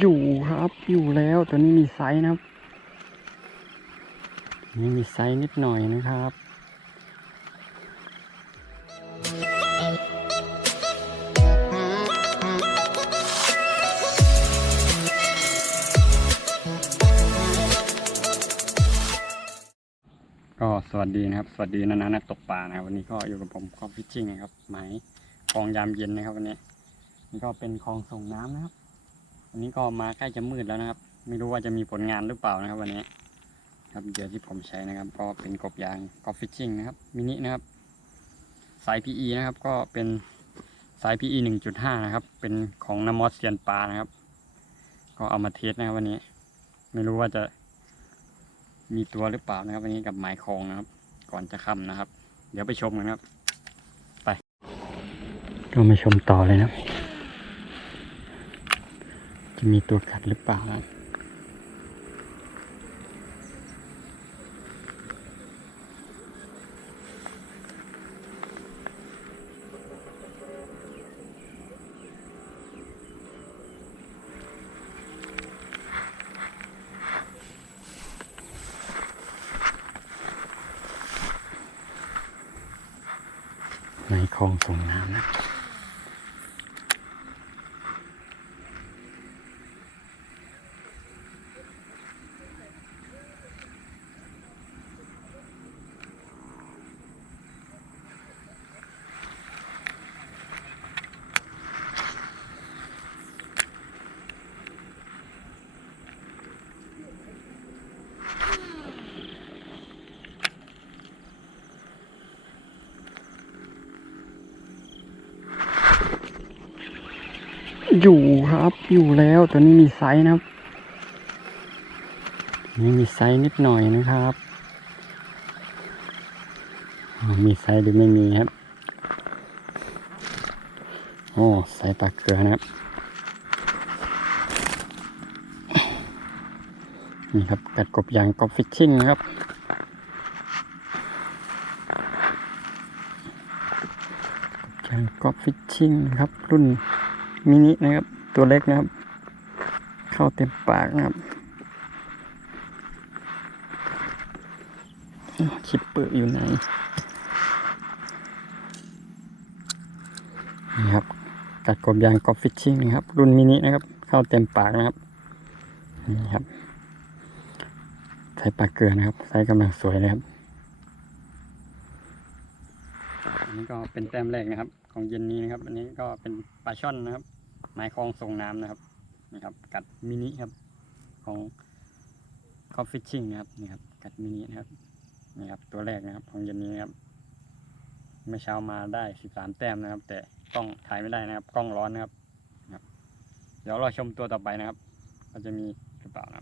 อยู่ครับ อยู่แล้วตัวนี้มีไซส์นะครับ นี่มีไซส์นิดหน่อยนะครับก็สวัสดีนะครับ สวัสดีนานานักตกปลานะครับวันนี้ก็อยู่กับผมคอฟฟิชชิ่งนะครับหมายคลองยามเย็นนะครับวันนี้นี่ก็เป็นคลองส่งน้ำนะครับ วันนี้ก็มาใกล้จะมืดแล้วนะครับ ไม่รู้ว่าจะมีผลงานหรือเปล่านะครับ วันนี้ ครับเหยื่อที่ผมใช้นะครับ ก็เป็นกบยางกอฟฟิชชิ่งนะครับมินินะครับ สาย PE นะครับ ก็เป็นสาย PE 1.5 นะครับ เป็นของนมอสเซียนปลานะครับ ก็เอามาเทสนะครับวันนี้ ไม่รู้ว่าจะมีตัวหรือเปล่านะครับ วันนี้กับหมายคองนะครับ ก่อนจะค่ำนะครับ เดี๋ยวไปชมกันครับ ไปก็มาชมต่อเลยนะครับ จะมีตัวกัดหรือเปล่านะในคลองส่งน้ำนะ อยู่ครับ อยู่แล้วตัวนี้มีไซส์นะครับนี่มีไซส์นิดหน่อยนะครับ มีไซส์หรือไม่มีครับ โอ้ไซส์ปลาเกลือนะครับ นี่ครับกัดกบยางกบฟิชชิ่งนครับกบยางกบฟิชชิ่งนครับรุ่น มินินะครับ ตัวเล็กนะครับ เข้าเต็มปากนะครับอ้าวชิปเปอร์อยู่ไหนนี่ครับกัดกบยางกอบฟิชชิ่งนะครับ รุ่นมินินะครับ เข้าเต็มปากนะครับนี่ครับใส่ปลาเกลือนะครับใส่กำลังสวยเลยครับอันนี้ก็เป็นแต้มแรกนะครับ ของเย็นนี้นะครับ อันนี้ก็เป็นปลาช่อนนะครับ ไม้คลองส่งน้ำนะครับนี่ครับ กัดมินิครับ ของคอฟฟิชชิ่งนะครับนี่ครับกัดมินินะครับนี่ครับ ตัวแรกนะครับ ของเย็นนี้นะครับเมื่อเช้ามาได้สิบสามแต้มนะครับ แต่กล้องถ่ายไม่ได้นะครับ กล้องร้อนนะครับ เดี๋ยวเราชมตัวต่อไปนะครับว่าจะมีหรือเปล่านะครับ